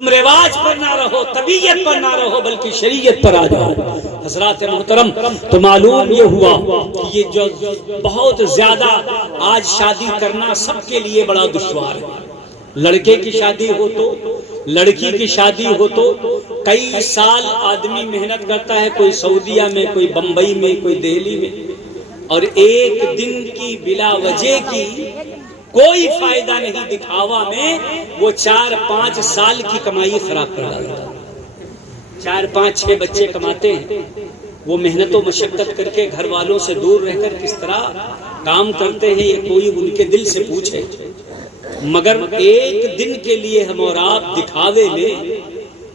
تم رواج پر نہ رہو، طبیعت پر نہ رہو، بلکہ شریعت پر آ جاؤ۔ حضرات محترم، تو معلوم یہ ہوا کہ یہ جو بہت زیادہ آج شادی کرنا سب کے لیے بڑا دشوار ہے۔ لڑکے کی شادی ہو تو، لڑکی کی شادی ہو تو کئی سال آدمی محنت کرتا ہے، کوئی سعودیہ میں، کوئی بمبئی میں، کوئی دہلی میں، اور ایک دن کی بلا وجہ کی کوئی فائدہ نہیں، دکھاوا میں وہ 4-5 سال کی کمائی خراب کر ڈالتا ہے۔ 4-5-6 بچے کماتے ہیں، وہ محنت و مشقت کر کے گھر والوں سے دور رہ کر کس طرح کام کرتے ہیں یہ کوئی ان کے دل سے پوچھے، مگر ایک دن کے لیے ہم اور آپ دکھاوے میں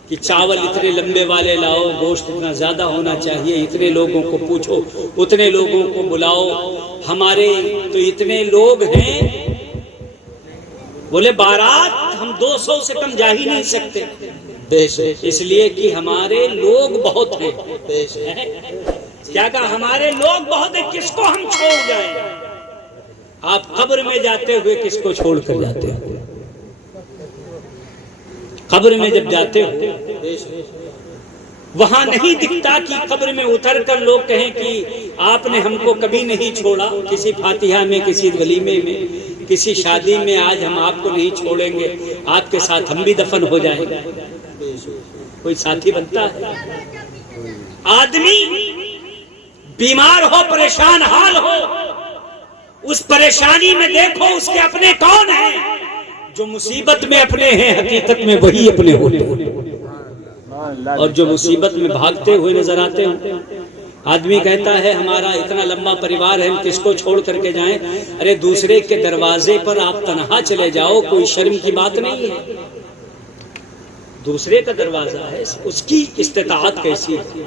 کہ چاول اتنے لمبے والے لاؤ، گوشت اتنا زیادہ ہونا چاہیے، اتنے لوگوں کو پوچھو، اتنے لوگوں کو بلاؤ، ہمارے تو اتنے لوگ ہیں، بولے بارات ہم 200 سے کم جا ہی نہیں سکتے، اس لیے کہ ہمارے لوگ بہت ہیں۔ کیا کہا؟ ہمارے لوگ بہت ہیں، کس کو ہم چھوڑ جائیں؟ آپ قبر میں جاتے ہوئے کس کو چھوڑ کر جاتے ہو؟ قبر میں جب جاتے ہو وہاں نہیں دکھتا کہ قبر میں اتر کر لوگ کہیں کہ آپ نے ہم کو کبھی نہیں چھوڑا، کسی فاتحہ میں، کسی ولیمے میں، کسی شادی میں آج ہم آپ کو نہیں چھوڑیں گے، آپ کے ساتھ ہم بھی دفن ہو جائیں گے۔ کوئی ساتھی بنتا ہے؟ آدمی بیمار ہو، پریشان حال ہو، اس پریشانی میں دیکھو اس کے اپنے کون ہیں؟ جو مصیبت میں اپنے ہیں، حقیقت میں وہی اپنے ہوتے ہیں، اور جو مصیبت میں بھاگتے ہوئے نظر آتے ہیں۔ آدمی کہتا ہے ہمارا اتنا لمبا پریوار ہے، ہم کس کو چھوڑ کر کے جائیں؟ ارے دوسرے کے دروازے پر آپ تنہا چلے جاؤ، کوئی شرم کی بات نہیں ہے۔ دوسرے کا دروازہ ہے، اس کی استطاعت کیسی ہے،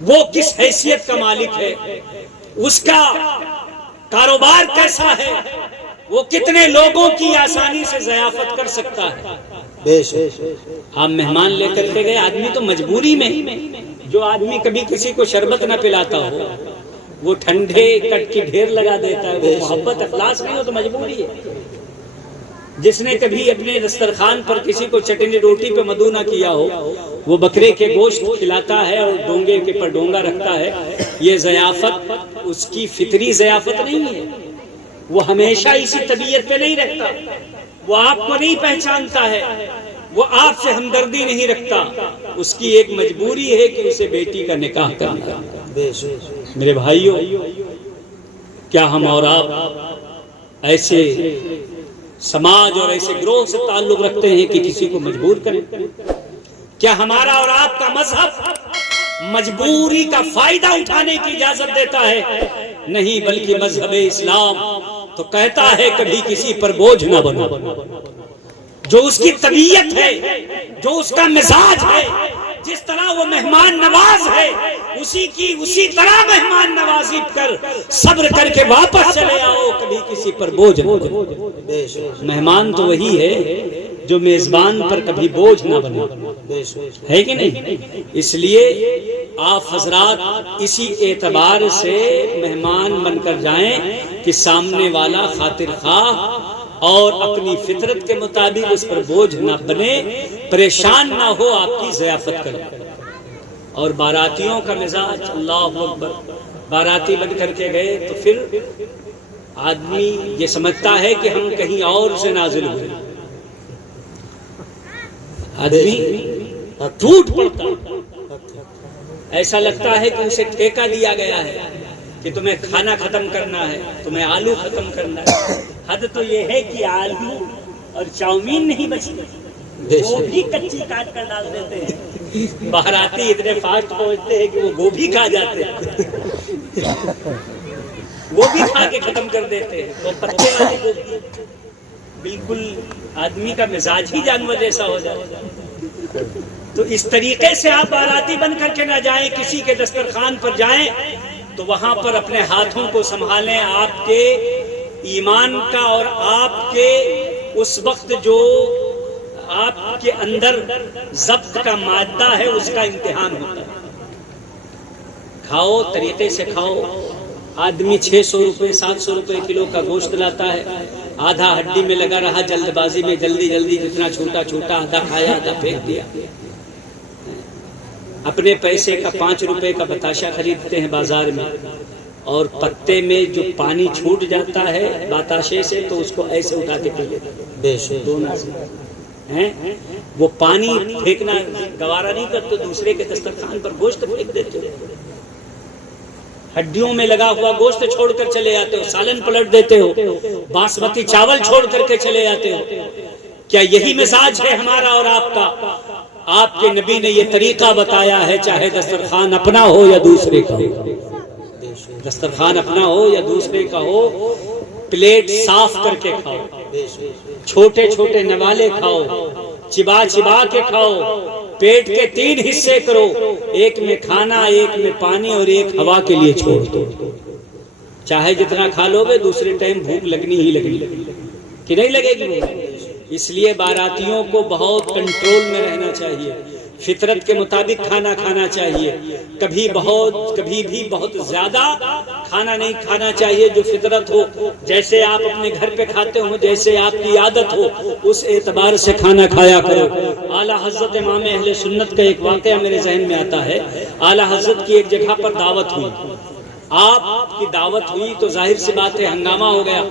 وہ کس حیثیت کا مالک ہے، اس کا کاروبار کیسا ہے، وہ کتنے لوگوں کی آسانی سے ضیافت کر سکتا ہے۔ آپ مہمان لے کر کے گئے، آدمی تو مجبوری میں، جو آدمی کبھی کسی کو شربت نہ پلاتا ہو وہ ٹھنڈے کٹ کی ڈھیر لگا دیتا ہے، وہ محبت اخلاص نہیں ہو تو مجبوری ہے۔ جس نے کبھی اپنے دسترخوان پر کسی کو چٹنی روٹی پہ مدعو نہ کیا ہو، وہ بکرے کے گوشت کھلاتا ہے اور ڈونگے کے پر ڈونگا رکھتا ہے، یہ ضیافت اس کی فطری ضیافت نہیں ہے۔ وہ ہمیشہ اسی طبیعت پہ نہیں رہتا، وہ آپ کو نہیں پہچانتا ہے، وہ آپ سے ہمدردی نہیں رکھتا، اس کی ایک مجبوری ہے کہ اسے بیٹی کا نکاح کرنا۔ میرے بھائیوں، کیا ہم اور آپ ایسے سماج اور ایسے گروہ سے تعلق رکھتے ہیں کہ کسی کو مجبور کریں؟ کیا ہمارا اور آپ کا مذہب مجبوری کا فائدہ اٹھانے کی اجازت دیتا ہے؟ نہیں، بلکہ مذہب اسلام تو کہتا ہے کبھی کسی پر بوجھ نہ بنو۔ جو اس کی طبیعت ہے، جو اس کا مزاج ہے، جس طرح وہ مہمان نواز ہے، اسی طرح مہمان نوازی کر صبر کر کے واپس چلے آؤ، کبھی کسی پر بوجھ نہ بنو۔ مہمان تو وہی ہے جو میزبان پر کبھی بوجھ نہ بنے، ہے کہ نہیں؟ اس لیے آپ حضرات اسی اعتبار سے مہمان بن کر جائیں کہ سامنے والا خاطر خواہ اور اپنی فطرت کے مطابق اس پر بوجھ نہ بنے، پریشان نہ ہو، آپ کی ضیافت کرے۔ اور باراتیوں کا مزاج، اللہ اکبر، باراتی بن کر کے گئے تو پھر آدمی یہ سمجھتا ہے کہ ہم کہیں اور سے نازل ہوئے، آدمی ٹوٹ پڑتا، ایسا لگتا ہے کہ اسے ٹھیکہ دیا گیا ہے کہ تمہیں کھانا ختم کرنا ہے، تمہیں آلو ختم کرنا ہے۔ حد تو یہ ہے کہ آلو اور چاؤمین نہیں بچتی، وہ بھی کچی کاٹ کر ڈال دیتے ہیں۔ باراتی اتنے فاسٹ پہنچتے ہیں کہ وہ گوبھی کھا جاتے ہیں، وہ بھی کھا کے ختم کر دیتے ہیں، وہ پتے والی گوبھی۔ بالکل آدمی کا مزاج ہی جانور جیسا ہو جائے۔ تو اس طریقے سے آپ باراتی بن کر کے نہ جائیں، کسی کے دسترخوان پر جائیں تو وہاں پر اپنے ہاتھوں کو سنبھالیں، آپ کے ایمان کا اور آپ کے اس وقت جو آپ کے اندر ضبط کا مادہ ہے اس کا امتحان ہوتا ہے۔ کھاؤ، طریقے سے کھاؤ۔ آدمی 600 روپے 700 روپے کلو کا گوشت لاتا ہے، آدھا ہڈی میں لگا رہا، جلد بازی میں جلدی جلدی جتنا چھوٹا چھوٹا آدھا کھایا آدھا پھینک دیا۔ اپنے پیسے کا 5 روپے کا بتاشا خریدتے ہیں بازار میں، اور پتے میں جو پانی چھوٹ جاتا ہے بتاشے سے تو اس کو ایسے اٹھا کے پی لیتے ہیں۔ وہ پانی پھینکنا گوارا نہیں کرتے، دوسرے کے دسترخوان پر گوشت پھینک دیتے ہو، ہڈیوں میں لگا ہوا گوشت چھوڑ کر چلے جاتے ہو، سالن پلٹ دیتے ہو، باسمتی چاول چھوڑ کر کے چلے جاتے ہو۔ کیا یہی مزاج ہے ہمارا اور آپ کا؟ آپ کے نبی نے یہ طریقہ بتایا ہے، چاہے دسترخوان اپنا ہو یا دوسرے کا ہو، دسترخوان اپنا ہو یا دوسرے کا ہو، پلیٹ صاف کر کے کھاؤ، چھوٹے چھوٹے نوالے کھاؤ، چبا چبا کے کھاؤ، پیٹ کے 3 حصے کرو، ایک میں کھانا، ایک میں پانی، اور ایک ہوا کے لیے چھوڑ دو۔ چاہے جتنا کھا لو گے دوسرے ٹائم بھوک لگنی ہی لگنی کہ نہیں لگے گی؟ اس لیے باراتیوں کو بہت کنٹرول میں رہنا چاہیے، فطرت کے مطابق کھانا کھانا چاہیے، کبھی بھی بہت زیادہ کھانا نہیں کھانا چاہیے، جو فطرت ہو، جیسے آپ اپنے گھر پہ کھاتے ہو، جیسے آپ کی عادت ہو، اس اعتبار سے کھانا کھایا کرو۔ اعلیٰ حضرت امام اہل سنت کا ایک واقعہ میرے ذہن میں آتا ہے۔ اعلیٰ حضرت کی ایک جگہ پر دعوت ہوئی، آپ کی دعوت ہوئی تو ظاہر سی بات ہے ہنگامہ ہو گیا۔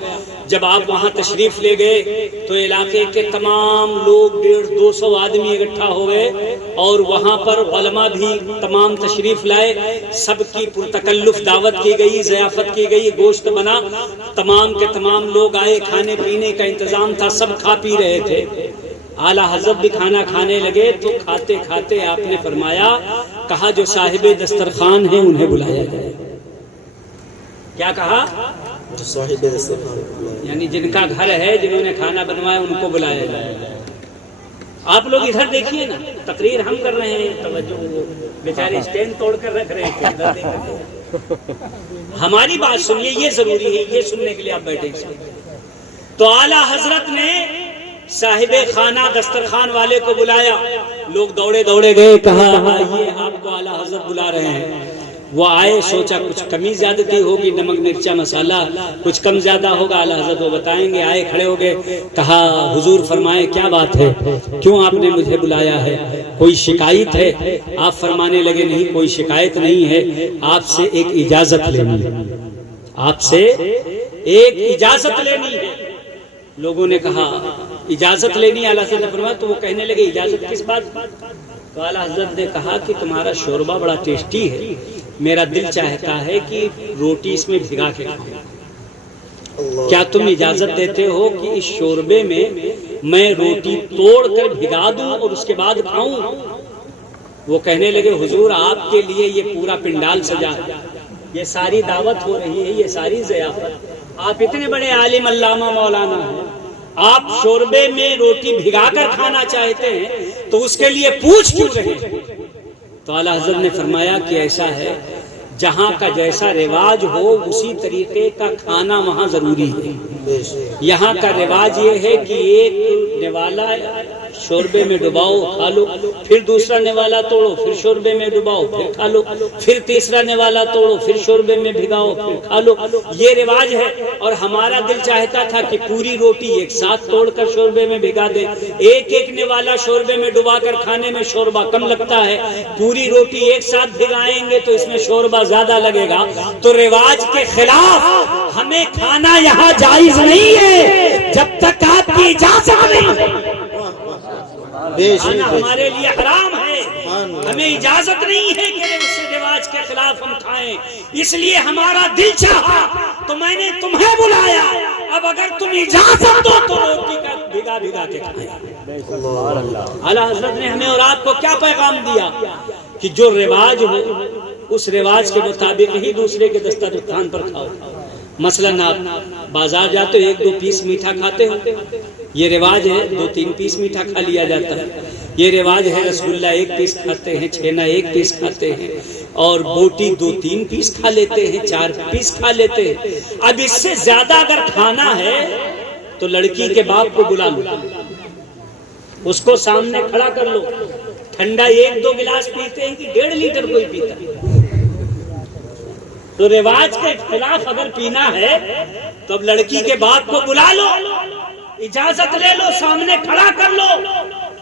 جب آپ وہاں تشریف لے گئے تو علاقے کے تمام لوگ 150-200 آدمی اکٹھا ہو گئے، اور وہاں پر علماء بھی تمام تشریف لائے، سب کی پرتکلف دعوت کی گئی، ضیافت کی گئی، گوشت بنا، تمام کے تمام لوگ آئے، کھانے پینے کا انتظام تھا، سب کھا پی رہے تھے۔ اعلیٰ حضرت بھی کھانا کھانے لگے تو کھاتے کھاتے آپ نے فرمایا، کہا جو صاحب دسترخوان ہیں انہیں بلایا جائے۔ کیا کہا؟ صاحب دسترخوان، یعنی جن کا گھر ہے، جنہوں نے کھانا بنوایا، ان کو بلایا جائے۔ آپ لوگ ادھر دیکھیے نا، تقریر ہم کر رہے ہیں، توجہ بیچارے اسٹینڈ توڑ کر رکھ رہے ہیں، ادھر دیکھیں۔ ہماری بات سنیے، یہ ضروری ہے، یہ سننے کے لیے آپ بیٹھے ہیں۔ تو اعلیٰ حضرت نے صاحب خانہ دسترخوان والے کو بلایا، لوگ دوڑے دوڑے گئے، کہا آئیے آپ کو اعلیٰ حضرت بلا رہے ہیں۔ وہ آئے، سوچا کچھ کمی زیادتی ہوگی، نمک مرچا مسالہ کچھ کم زیادہ ہوگا، اعلیٰ حضرت وہ بتائیں گے۔ آئے، کھڑے ہو گئے، کہا حضور فرمائے کیا بات ہے، کیوں آپ نے مجھے بلایا ہے، کوئی شکایت ہے؟ آپ فرمانے لگے نہیں، کوئی شکایت نہیں ہے، آپ سے ایک اجازت لینی ہے، آپ سے ایک اجازت لینی ہے۔ لوگوں نے کہا اجازت لینی ہے، اعلیٰ حضرت نے فرمایا، تو وہ کہنے لگے اجازت کس بات؟ تو اعلیٰ حضرت نے کہا کہ تمہارا شوربہ بڑا ٹیسٹی ہے، میرا دل چاہتا ہے کہ روٹی اس میں بھگا کے کھاؤں، کیا تم اجازت دیتے ہو کہ اس شوربے میں میں روٹی توڑ کر بھگا دوں اور اس کے بعد کھاؤں؟ وہ کہنے لگے حضور آپ کے لیے یہ پورا پنڈال سجا ہے، یہ ساری دعوت ہو رہی ہے، یہ ساری ضیافت، آپ اتنے بڑے عالم علامہ مولانا ہیں، آپ شوربے میں روٹی بھگا کر کھانا چاہتے ہیں تو اس کے لیے پوچھ کیوں رہے ہیں؟ تو اعلیٰ حضرت نے فرمایا کہ ایسا ہے، جہاں کا جیسا رواج ہو اسی طریقے کا کھانا وہاں ضروری ہے۔ یہاں کا رواج یہ ہے کہ ایک نوالا شوربے میں ڈباؤ کھا لو، پھر دوسرا نوالا توڑو، پھر شوربے میں ڈباؤ پھر کھا لو، پھر تیسرا نوالا توڑو، پھر شوربے میں بھگاؤ پھر کھا لو، یہ رواج ہے۔ اور ہمارا دل چاہتا تھا کہ پوری روٹی ایک ساتھ توڑ کر شوربے میں بھگا دے، ایک ایک نوالا شوربے میں ڈبا کر کھانے میں شوربہ کم لگتا ہے، پوری روٹی ایک ساتھ بھگائیں گے تو اس میں شوربہ زیادہ لگے گا، تو رواج کے خلاف ہمیں کھانا یہاں جائز نہیں ہے جب تک آپ کی اجازت نہیں۔ کھانا ہمارے لیے حرام ہے، ہمیں اجازت نہیں ہے کہ اس رواج کے خلاف ہم کھائیں، اس لیے ہمارا دل چاہا تو میں نے تمہیں بلایا، اب اگر تم اجازت دو تو روٹی کا بھگا بھگا کے کھائیں۔ اعلیٰ حضرت نے ہمیں اور آپ کو کیا پیغام دیا کہ جو رواج ہو اس رواج کے مطابق ہی دوسرے کے دسترخوان پر کھاؤ۔ مثلاً آپ بازار جاتے ہو، 1-2 پیس میٹھا کھاتے ہو، یہ رواج ہے، 2-3 پیس میٹھا کھا لیا جاتا ہے، یہ رواج ہے، رسگلہ 1 پیس کھاتے ہیں، چھینا 1 پیس کھاتے ہیں، اور بوٹی 2-3 پیس کھا لیتے ہیں، 4 پیس کھا لیتے ہیں۔ اب اس سے زیادہ اگر کھانا ہے تو لڑکی کے باپ کو بلا لو، اس کو سامنے کھڑا کر لو، ٹھنڈا 1-2 گلاس پیتے ہیں کہ 1.5 لیٹر کوئی پیتا ہے، تو رواج کے خلاف اگر پینا ہے تو اب لڑکی کے باپ کو بلا لو، اجازت لے لو، سامنے کھڑا کر لو،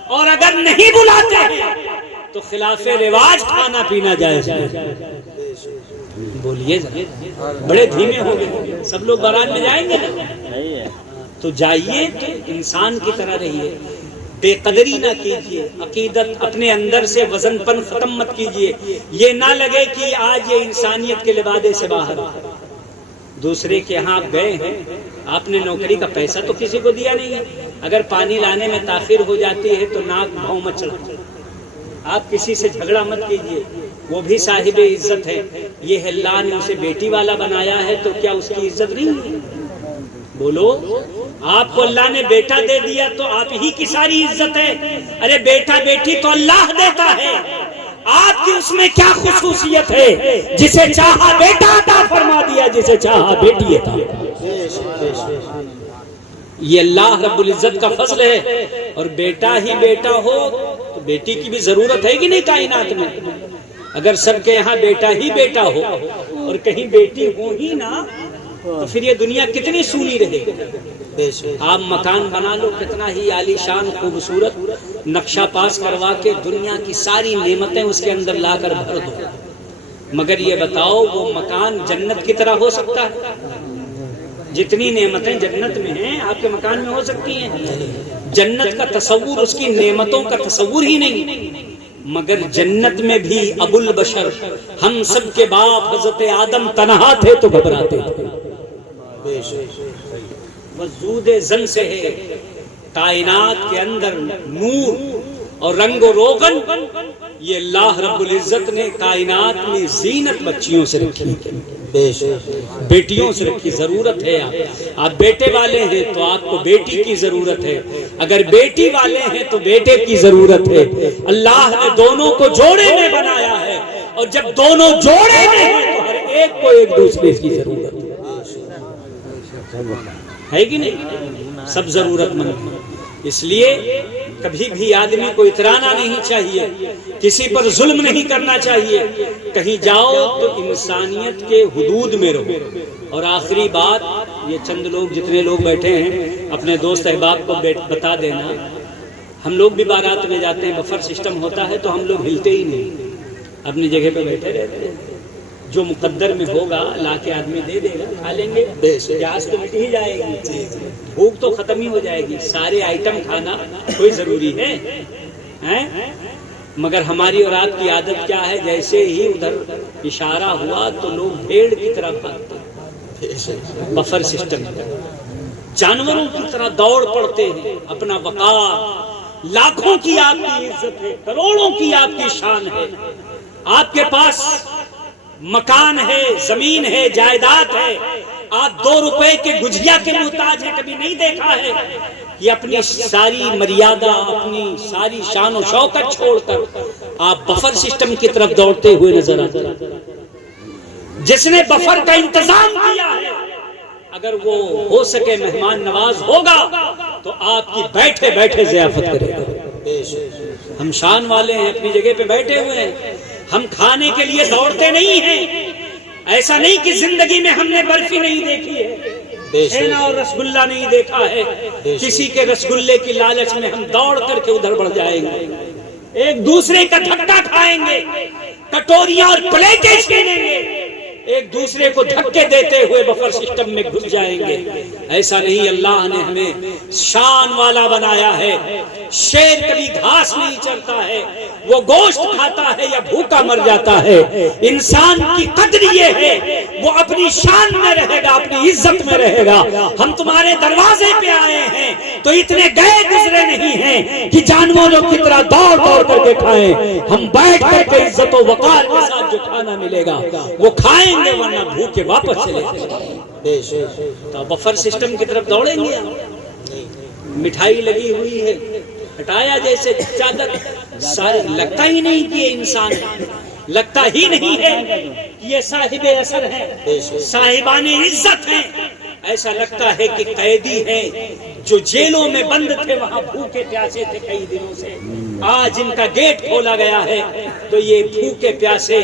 اور اگر نہیں بلاتے ہیں تو خلاف رواج کھانا پینا جائز ہے۔ بولیے ذرا، بڑے دھیمے ہو گئے، سب لوگ بارات میں جائیں گے نا؟ تو جائیے تو انسان کی طرح رہیے، بے قدری نہ کیجیے، عقیدت اپنے اندر سے وزن پن ختم مت کیجیے، یہ نہ لگے کہ آج یہ انسانیت کے لبادے سے باہر۔ دوسرے کے ہاں آپ گئے ہیں، آپ نے نوکری کا پیسہ تو کسی کو دیا نہیں ہے، اگر پانی لانے میں تاخیر ہو جاتی ہے تو ناک بھاؤں مت چڑھا، آپ کسی سے جھگڑا مت کیجیے، وہ بھی صاحب عزت ہے، یہ اللہ نے اسے بیٹی والا بنایا ہے تو کیا اس کی عزت نہیں ہے؟ بولو، آپ کو اللہ نے بیٹا دے دیا تو آپ ہی کی ساری عزت ہے، ارے بیٹا بیٹی تو اللہ دیتا ہے، آپ کی اس میں کیا خصوصیت ہے؟ جسے چاہا بیٹا عطا فرما دیا، جسے چاہا بیٹی عطا۔ یہ اللہ رب العزت کا فضل ہے، اور بیٹا ہی بیٹا ہو تو بیٹی کی بھی ضرورت ہے کہ نہیں کائنات میں؟ اگر سب کے یہاں بیٹا ہی بیٹا ہو اور کہیں بیٹی ہو ہی نہ تو پھر یہ دنیا کتنی سونی رہے گی۔ آپ مکان بنا لو کتنا ہی عالی شان خوبصورت، نقشہ پاس کروا کے دنیا کی ساری نعمتیں اس کے اندر لا کر بھر دو، مگر یہ بتاؤ وہ مکان جنت کی طرح ہو سکتا ہے؟ جتنی نعمتیں جنت میں ہیں آپ کے مکان میں ہو سکتی ہیں؟ جنت کا تصور، اس کی نعمتوں کا تصور ہی نہیں۔ مگر جنت میں بھی ابو البشر، ہم سب کے باپ حضرت آدم تنہا تھے تو گھبراتے تھے، وجود زن سے ہے کائنات کے اندر نور اور رنگ و روغن، یہ اللہ رب العزت نے کائنات میں زینت بچیوں سے رکھی، بیٹیوں سے رکھی۔ ضرورت ہے آپ بیٹے والے ہیں تو آپ کو بیٹی کی ضرورت ہے، اگر بیٹی والے ہیں تو بیٹے کی ضرورت ہے۔ اللہ نے دونوں کو جوڑے میں بنایا ہے، اور جب دونوں جوڑے میں ہیں تو ہر ایک کو ایک دوسرے کی ضرورت ہے کہ نہیں؟ سب ضرورت مند ہیں، اس لیے کبھی بھی آدمی کو اترانا نہیں چاہیے، کسی پر ظلم نہیں کرنا چاہیے، کہیں جاؤ تو انسانیت کے حدود میں رہو۔ اور آخری بات، یہ چند لوگ جتنے لوگ بیٹھے ہیں اپنے دوست احباب کو بتا دینا، ہم لوگ بھی بارات میں جاتے ہیں، بفر سسٹم ہوتا ہے تو ہم لوگ ہلتے ہی نہیں، اپنی جگہ پہ بیٹھے رہتے ہیں، جو مقدر میں ہوگا لا کے آدمی دے دے گا، کھا لیں گے، پیاس تو مٹ ہی جائے گی، بھوک تو ختم ہی ہو جائے گی، سارے آئٹم کھانا کوئی ضروری ہے؟ مگر ہماری اور آپ کی عادت کیا ہے؟ جیسے ہی ادھر اشارہ ہوا تو لوگ بھیڑ کی طرح بھاگتے ہیں، بفر سسٹم، جانوروں کی طرح دوڑ پڑتے ہیں، اپنا وقار، لاکھوں کی آپ کی عزت ہے، کروڑوں کی آپ کی شان ہے، آپ کے پاس مکان ہے، زمین ہے، جائیداد ہے، آپ 2 روپے کے گجیا کے محتاج ہیں، کبھی نہیں دیکھا ہے؟ یہ اپنی ساری مریادہ، اپنی ساری شان و شوکت چھوڑ کر آپ بفر سسٹم کی طرف دوڑتے ہوئے نظر آتے ہیں۔ جس نے بفر کا انتظام کیا ہے، اگر وہ ہو سکے مہمان نواز ہوگا تو آپ کی بیٹھے بیٹھے ضیافت کرے گا۔ ہم شان والے ہیں، اپنی جگہ پہ بیٹھے ہوئے ہیں، ہم کھانے کے لیے دوڑتے نہیں ہیں۔ ایسا نہیں کہ زندگی میں ہم نے برفی نہیں دیکھی ہے، چھینا اور رسگلہ نہیں دیکھا ہے، کسی کے رسگلے کی لالچ میں ہم دوڑ کر کے ادھر بڑھ جائیں گے، ایک دوسرے کا دھکا کھائیں گے، کٹوریاں اور پلیٹیں چھینیں گے، ایک دوسرے کو دھکے دیتے ہوئے بفر سسٹم میں گھس جائیں گے۔ ایسا نہیں، اللہ نے ہمیں شان والا بنایا ہے۔ شیر کبھی گھاس نہیں چرتا ہے، وہ گوشت کھاتا ہے یا بھوکا مر جاتا ہے۔ انسان کی قدر یہ ہے، وہ اپنی شان میں رہے گا، اپنی عزت میں رہے گا۔ ہم تمہارے دروازے پہ آئے ہیں تو اتنے گئے گزرے نہیں ہیں کہ جانوروں کی طرح دوڑ دوڑ کر کے کھائیں۔ ہم بیٹھ کر کے عزت و وقار کے ساتھ جو کھانا ملے گا وہ کھائیں گے، ورنہ بھوکے واپس چلے جائیں۔ تو بفر سسٹم کی طرف دوڑیں گے؟ مٹھائی لگی ہوئی ہے، ہٹایا جیسے چادر، سارے لگتا ہی نہیں کہ یہ انسان ہے، لگتا ہی نہیں ہے کہ یہ صاحب اثر ہے، صاحبان عزت ہیں، ایسا لگتا ہے کہ قیدی ہیں جو جیلوں میں بند تھے، وہاں بھوکے پیاسے تھے کئی دنوں سے۔ آج ان کا گیٹ کھولا گیا ہے تو یہ بھوکے پیاسے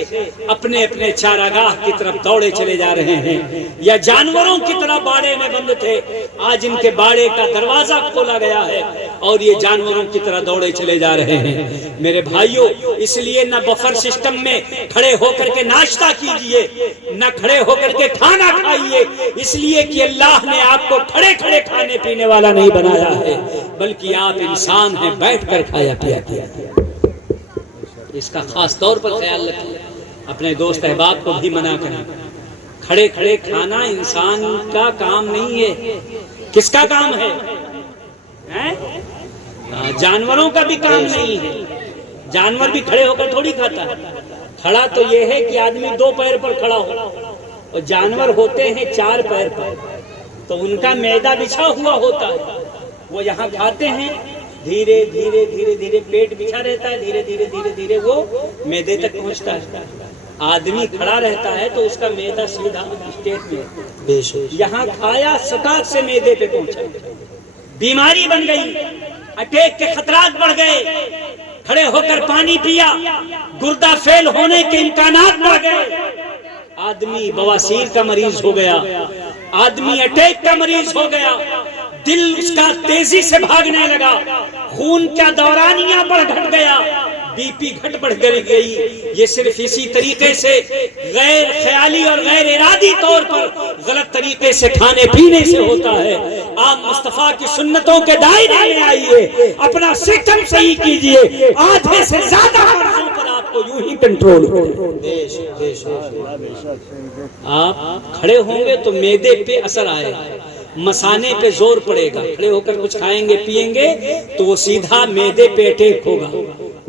اپنے اپنے چاراگاہ کی طرف دوڑے چلے جا رہے ہیں، یا جانوروں کی طرح باڑے میں بند تھے، آج ان کے باڑے کا دروازہ کھولا گیا ہے اور یہ جانوروں کی طرح دوڑے چلے جا رہے ہیں۔ میرے بھائیوں، اس لیے نہ بفر سسٹم میں کھڑے ہو کر کے ناشتہ کیجئے، نہ کھڑے ہو کر کے کھانا کھائیے، اس لیے کہ اللہ نے آپ کو کھڑے کھڑے کھانے پینے والا نہیں بنایا ہے، بلکہ آپ انسان ہیں، بیٹھ کر کھایا پیا کیا۔ اس کا خاص طور پر خیال رکھیں، اپنے دوست احباب کو بھی منع کریں۔ کھڑے کھڑے کھانا انسان کا کام نہیں ہے۔ کس کا کام ہے؟ جانوروں کا بھی کام نہیں ہے۔ جانور بھی کھڑے ہو کر تھوڑی کھاتا ہے۔ کھڑا تو یہ ہے کہ آدمی دو پیر پر کھڑا ہو، اور جانور ہوتے ہیں چار پیر پر، تو ان کا معدہ بچھا ہوا ہوتا ہے، وہ یہاں کھاتے ہیں، دھیرے دھیرے دھیرے دھیرے پیٹ بچھا رہتا ہے، دھیرے دھیرے دھیرے دھیرے وہ معدے تک پہنچتا ہے۔ آدمی کھڑا رہتا ہے تو اس کا معدہ سیدھا اسٹیٹ میں، یہاں کھایا سٹاک سے معدے پہ پہنچا، بیماری بن گئی، اٹیک کے خطرات بڑھ گئے، کھڑے ہو کر پانی پیا، گردہ فیل ہونے کے امکانات بڑھ گئے، آدمی بواسیر کا مریض ہو گیا، آدمی اٹیک کا مریض ہو گیا، دل اس کا تیزی سے بھاگنے لگا، خون کا دورانیہ بڑھ گھٹ گیا، بی پی گھٹ بڑھ گئی۔ یہ صرف اسی طریقے سے غیر خیالی اور غیر ارادی طور پر غلط طریقے سے کھانے پینے سے ہوتا ہے۔ آپ مصطفیٰ کی سنتوں کے دائرے میں آئیے، اپنا سسٹم صحیح کیجئے، آدھے سے زیادہ مرضوں پر آپ کو یوں ہی کنٹرول ہو۔ آپ کھڑے ہوں گے تو معدے پہ اثر آئے گا، مسانے پہ زور پڑے گا، کھڑے ہو کر کچھ کھائیں گے پیئیں گے تو وہ سیدھا معدے پہ اٹیک ہوگا۔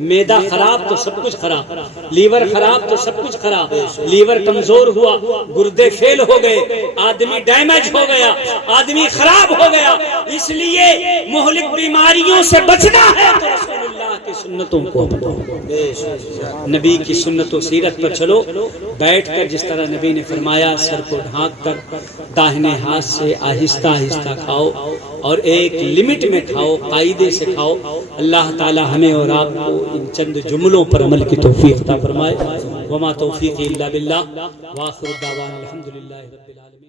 معدہ خراب تو سب کچھ خراب، لیور خراب تو سب کچھ خراب، لیور کمزور ہوا، گردے فیل ہو گئے، آدمی ڈیمیج ہو گیا، آدمی خراب ہو گیا۔ اس لیے مہلک بیماریوں سے بچنا ہے تو رسول اللہ کی سنتوں کو اپناؤ، نبی کی سنت و سیرت پر چلو، بیٹھ کر جس طرح نبی نے فرمایا سر کو ڈھانک کر داہنے ہاتھ سے آہستہ آہستہ کھاؤ، اور ایک لمٹ میں کھاؤ، قاعدے سے کھاؤ۔ اللہ تعالی ہمیں اور آپ کو ان چند جملوں پر عمل کی توفیق عطا فرمائے۔ وما توفیقی الا باللہ، وآخر دعوانا الحمدللہ رب العالمین۔